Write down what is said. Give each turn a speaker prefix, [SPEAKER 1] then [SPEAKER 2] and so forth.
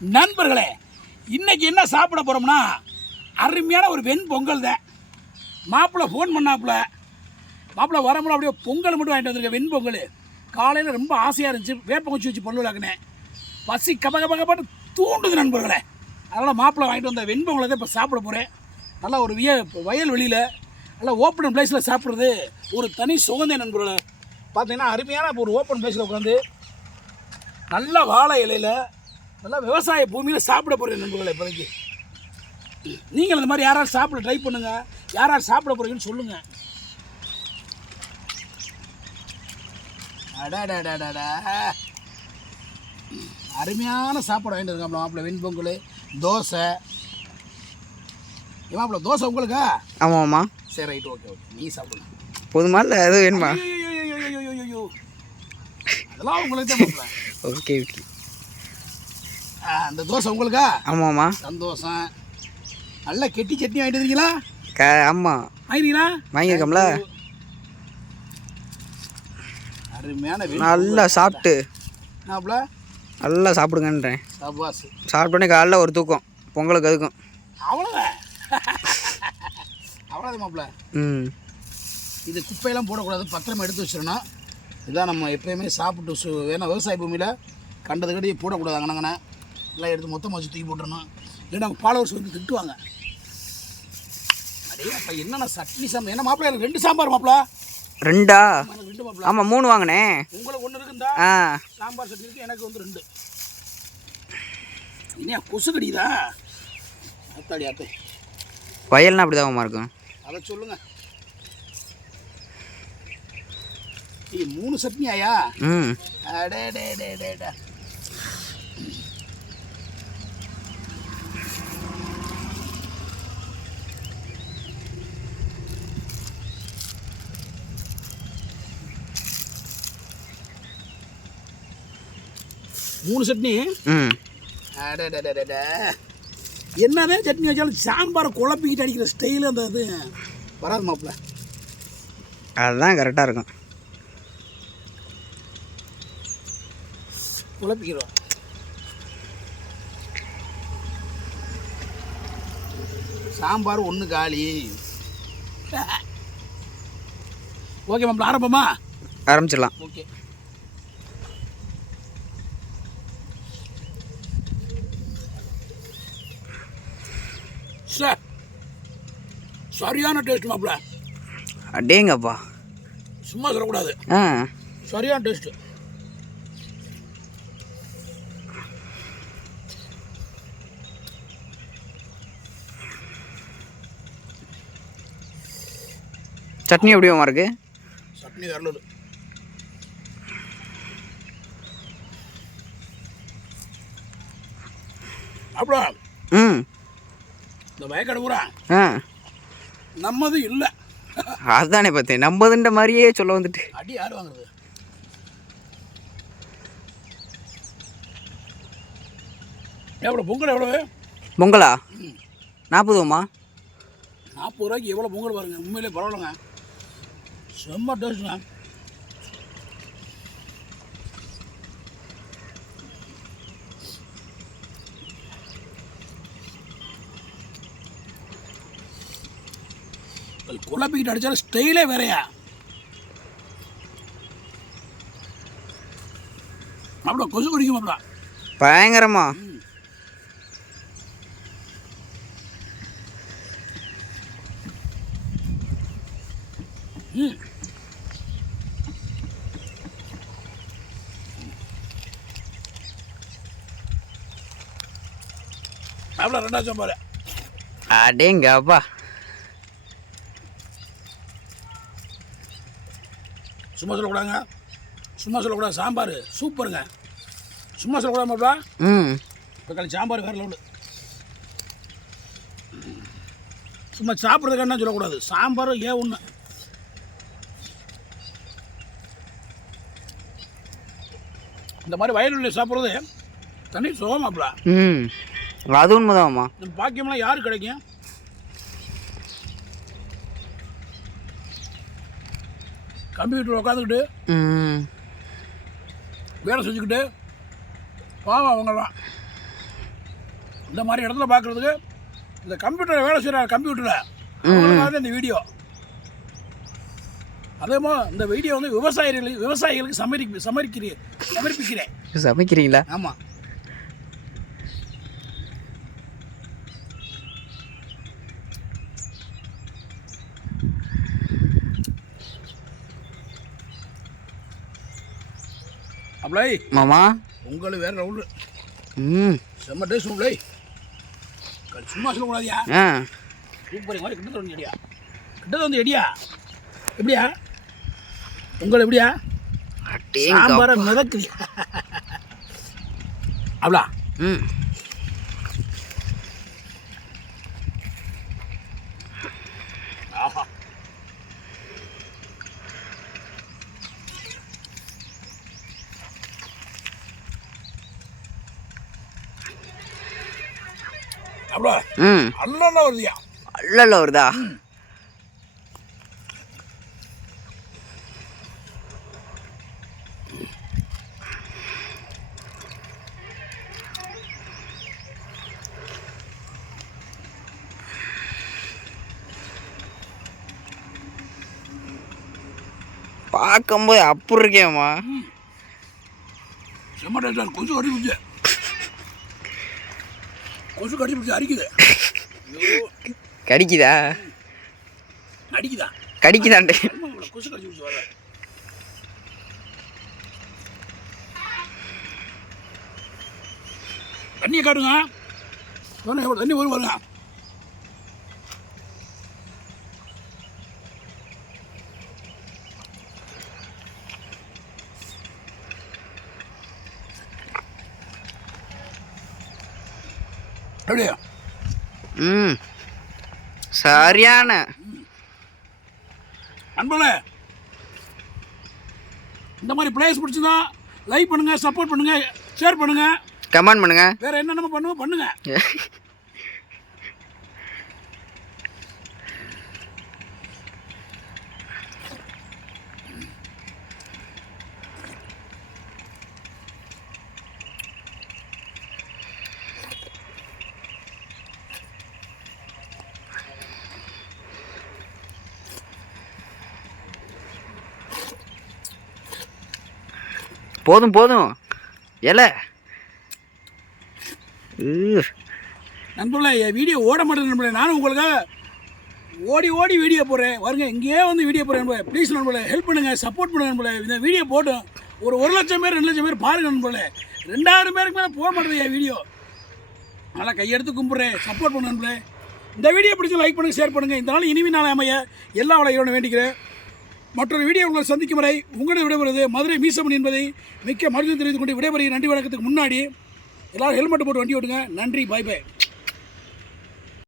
[SPEAKER 1] நண்பர்களே இன்றைக்கி என்ன சாப்பிட போகிறோம்னா அருமையான ஒரு வெண் பொங்கல் தான். மாப்பிள்ளை ஃபோன் பண்ணாப்புல. மாப்பிள்ளை வரமுல அப்படியே பொங்கல் மட்டும் வாங்கிட்டு வந்திருக்கேன் வெண் பொங்கல். காலையில் ரொம்ப ஆசையாக இருந்துச்சு. வேப்பங்குச்சி வச்சு பொங்கல் பசி கப கப தூண்டுது நண்பர்களே. அதனால் மாப்பிள்ளை வாங்கிட்டு வந்த வெண் பொங்கலை தான் இப்போ சாப்பிட போகிறேன் நல்லா ஒரு விய வயல் வெளியில் நல்லா ஓப்பன் பிளேஸில் சாப்பிட்றது ஒரு தனி சுகந்தே நண்பர்களே. பார்த்தீங்கன்னா அருமையான ஒரு ஓப்பன் பிளேஸில் உட்காந்து நல்ல வாழை இலையில் நல்லா விவசாய பூமியில் சாப்பிட போகிறேன் நண்பர்களே இப்போதைக்கு. நீங்கள் இந்த மாதிரி யாராவது சாப்பிட ட்ரை பண்ணுங்கள் யாராவது சாப்பிட போகிறீங்கன்னு சொல்லுங்கள் அடாடாடாடாடா அருமையான சாப்பாடு வாங்கிட்டு இருக்கான் மாப்பிள்ள வெண்பொங்கல் தோசை. மாப்பிள்ள தோசை உங்களுக்கா?
[SPEAKER 2] ஆமாம்மா.
[SPEAKER 1] சரி ரைட் ஓகே ஓகே நீ சாப்பிடுங்க
[SPEAKER 2] போதுமா இல்லை எதுவும் வேணுமா.
[SPEAKER 1] அதெல்லாம் உங்களுக்கு தான்
[SPEAKER 2] ஓகே ஓகே
[SPEAKER 1] அந்த தோசை உங்களுக்கா?
[SPEAKER 2] ஆமாம்மா.
[SPEAKER 1] சந்தோஷம். நல்ல கெட்டி சட்னி வாங்கிட்டு இருக்கீங்களா
[SPEAKER 2] க ஆமாம்
[SPEAKER 1] வாங்கினீங்களா
[SPEAKER 2] வாங்கியிருக்கோம்ல.
[SPEAKER 1] அருமையான
[SPEAKER 2] நல்லா சாப்பிட்டு.
[SPEAKER 1] மாப்பிள்ள
[SPEAKER 2] நல்லா சாப்பிடுங்கன்றேன். சாப்பிட்டோன்னே காலைல ஒரு தூக்கம். பொங்கலுக்கு அதுக்கும்.
[SPEAKER 1] அவ்வளோதான் அவ்வளோதான் மாப்பிள்ள.
[SPEAKER 2] ம்.
[SPEAKER 1] இது குப்பையெல்லாம் போடக்கூடாது. பத்திரமா எடுத்து வச்சிடணும். இதான் நம்ம எப்பயுமே சாப்பிட்டு சு ஏன்னா விவசாய பூமியில் கண்டது கடி போடக்கூடாது அங்கனங்கண்ணே எல்லாம் எடுத்து மொத்தமாக வச்சு தூக்கி போட்டுறணும் இல்லை நம்ம ஃபாலோவர்ஸ் வந்து திட்டுவாங்க. அடே அப்போ என்னென்ன சட்னி சாம்பார்? என்ன மாப்பிள்ள எனக்கு ரெண்டு சாம்பார் மாப்பிள்ள.
[SPEAKER 2] ரெண்டா?
[SPEAKER 1] ரெண்டு மாப்பிள்ள.
[SPEAKER 2] ஆமாம் மூணு வாங்கினேன்
[SPEAKER 1] உங்களுக்கு ஒன்று இருக்குந்தா?
[SPEAKER 2] ஆ.
[SPEAKER 1] சாம்பார் சட்னி இருக்கு எனக்கு வந்து ரெண்டு. இனியா கொசு கடிதா அத்தாடி அத்தை.
[SPEAKER 2] வயல்னா அப்படி தான் இருக்கும்.
[SPEAKER 1] அதை சொல்லுங்க. இது மூணு சட்னி ஆயா
[SPEAKER 2] ம்.
[SPEAKER 1] அடே டே டே டே டே மூணு சட்னி. என்னதான் சட்னி வச்சாலும் சாம்பாரை குழப்பிக்கிட்டு அடிக்கிற ஸ்டைலு அந்த இது. வராது மாப்பிள்ள.
[SPEAKER 2] அதுதான் கரெக்டாக இருக்கும்.
[SPEAKER 1] குழப்பிக்கிறோம். சாம்பார் ஒன்று காலி. ஓகே மாப்பிள்ள ஆரம்பமா?
[SPEAKER 2] ஆரம்பிச்சிடலாம்.
[SPEAKER 1] ஓகே. சார் சரியான டேஸ்ட் மாப்பிள்ள.
[SPEAKER 2] அடேங்கப்பா.
[SPEAKER 1] சும்மா சொல்லக்கூடாது.
[SPEAKER 2] ஆ.
[SPEAKER 1] சரியான டேஸ்ட்டு
[SPEAKER 2] சட்னி எப்படிமா இருக்கு?
[SPEAKER 1] சட்னி வரலு அப்புறம்
[SPEAKER 2] ம்.
[SPEAKER 1] இந்த வயக்காடு பூரா
[SPEAKER 2] ஆ.
[SPEAKER 1] நம்மது இல்லை.
[SPEAKER 2] அதுதானே பார்த்தேன். நம்பதுன்ற மாதிரியே சொல்ல வந்துட்டு.
[SPEAKER 1] அடி யார் வாங்குறது? எவ்வளோ பொங்கல் எவ்வளவு?
[SPEAKER 2] பொங்கலா? நாற்பதுமா
[SPEAKER 1] நாற்பது ரூபாய்க்கு எவ்வளோ பொங்கல் பாருங்க. உண்மையிலே பரவாயில்லைங்க. செம்ம டேஸ்ட்டுங்க குழப்பிக்கிட்டு அடித்தாலும் ஸ்டைலே வேறையா? அப்படியே கொசு குடிக்கும் அப்படியா
[SPEAKER 2] பயங்கரமா.
[SPEAKER 1] ம். அவ்வளோ ரெண்டாச்சும் பாரு.
[SPEAKER 2] அடேங்கப்பா.
[SPEAKER 1] சும்மா சொல்லக்கூடாதுங்க. சும்மா சொல்லக்கூடாது. சாம்பார் சூப்பருங்க. சும்மா சொல்லக்கூடாது மாப்பிளா.
[SPEAKER 2] ம்.
[SPEAKER 1] காலை சாம்பார் வேறு லெவலு சும்மா சாப்பிட்றதுக்கான சொல்லக்கூடாது. சாம்பார் ஏன் ஒன்று இந்த மாதிரி வயலுள்ள சாப்பிட்றது தனி சுகமாப்பிளா
[SPEAKER 2] ம். அது உண்மைதான்மா
[SPEAKER 1] பாக்கியம்லாம் யாருக்கு கிடைக்கும்? கம்ப்யூட்டர் உட்காந்துக்கிட்டு வேலை செஞ்சுக்கிட்டு பாவம் அவங்கெல்லாம். இந்த மாதிரி இடத்துல பார்க்குறதுக்கு இந்த கம்ப்யூட்டர் வேலை செய்கிற கம்ப்யூட்டரில் இந்த வீடியோ அதே மாதிரி இந்த வீடியோ வந்து விவசாயிகளுக்கு விவசாயிகளுக்கு சமரி சமரிக்கிறேன் சமர்ப்பிக்கிறேன்.
[SPEAKER 2] சமைக்கிறீங்களா
[SPEAKER 1] ஆமாம் அப்படியே
[SPEAKER 2] மாமா.
[SPEAKER 1] உங்களுக்கு வேற ரவுண்டு.
[SPEAKER 2] ம்.
[SPEAKER 1] செம்ம டேஸ்ட் உங்களே. சும்மா சொல்லக்கூடாதியா?
[SPEAKER 2] ஆ.
[SPEAKER 1] சூப்பர் மாதிரி கிட்டத்தட்ட வந்து எடியா. கிட்டத்தட்ட வந்து எடியா. எப்படியா? உங்களை எப்படியா. சாம்பாரை மிதக்குதியா அப்படியா
[SPEAKER 2] ம்.
[SPEAKER 1] அப்படியா?
[SPEAKER 2] ம்.
[SPEAKER 1] அல்ல வருதியா
[SPEAKER 2] அல்லல்ல வருதா? பார்க்கும்போது அப்படி இருக்கேம்மா.
[SPEAKER 1] செம்ம கொசு கட்டி பிடிச்சி கொசு கட்டி பிடிச்சி அரிக்குது.
[SPEAKER 2] கடிக்குதா?
[SPEAKER 1] அடிக்குதா? இவ்வளோ கொசு கடிச்சு பிடிச்சி வர தண்ணியை காட்டுங்க. தண்ணி வரும் வருங்க. எப்படியா
[SPEAKER 2] ம். சரியான.
[SPEAKER 1] அன்பளே இந்த மாதிரி பிளேஸ் பிடிச்சதா லைக் பண்ணுங்க சப்போர்ட் பண்ணுங்க ஷேர் பண்ணுங்க.
[SPEAKER 2] கமெண்ட் பண்ணுங்க.
[SPEAKER 1] வேற என்னென்ன பண்ணுவோம் பண்ணுங்க.
[SPEAKER 2] போதும் போதும். ஊ,
[SPEAKER 1] நண்பர்களே என் வீடியோ ஓட மாட்டேன் நண்பர்களே. நானும் உங்களுக்காக ஓடி ஓடி வீடியோ போடுறேன். வருங்க இங்கேயே வந்து வீடியோ போடுறேன் நண்பர்களே. ப்ளீஸ் நண்பர்களே ஹெல்ப் பண்ணுங்க சப்போர்ட் பண்ணுங்க நண்பர்களே. இந்த வீடியோ போட்டும். ஒரு ஒரு லட்சம் பேர் ரெண்டு லட்சம் பேர் பாருங்க நண்பர்களே. ரெண்டாயிரம் பேருக்கு மேலே போக மாட்டேது என் வீடியோ. நல்லா கையெடுத்து கும்பிட்றேன். சப்போர்ட் பண்ணு நண்பர்களே. இந்த வீடியோ பிடிச்சி லைக் பண்ணுங்க ஷேர் பண்ணுங்க. இந்த நாள் இனிமே நாள் அமைய. எல்லா வளையோட வேண்டிக்கிறேன். மற்றொரு வீடியோ உங்களை சந்திக்கும் வரை உங்களிடம் விடைபெறுவது மதுரை மீசமணி என்பதை மிக்க மறுத்து தெரிவித்துக் கொண்டு விடைபெறுகிற நன்றி வணக்கத்துக்கு முன்னாடி. எல்லோரும் ஹெல்மெட் போட்டு வண்டி ஓட்டுங்க. நன்றி பாய் பாய்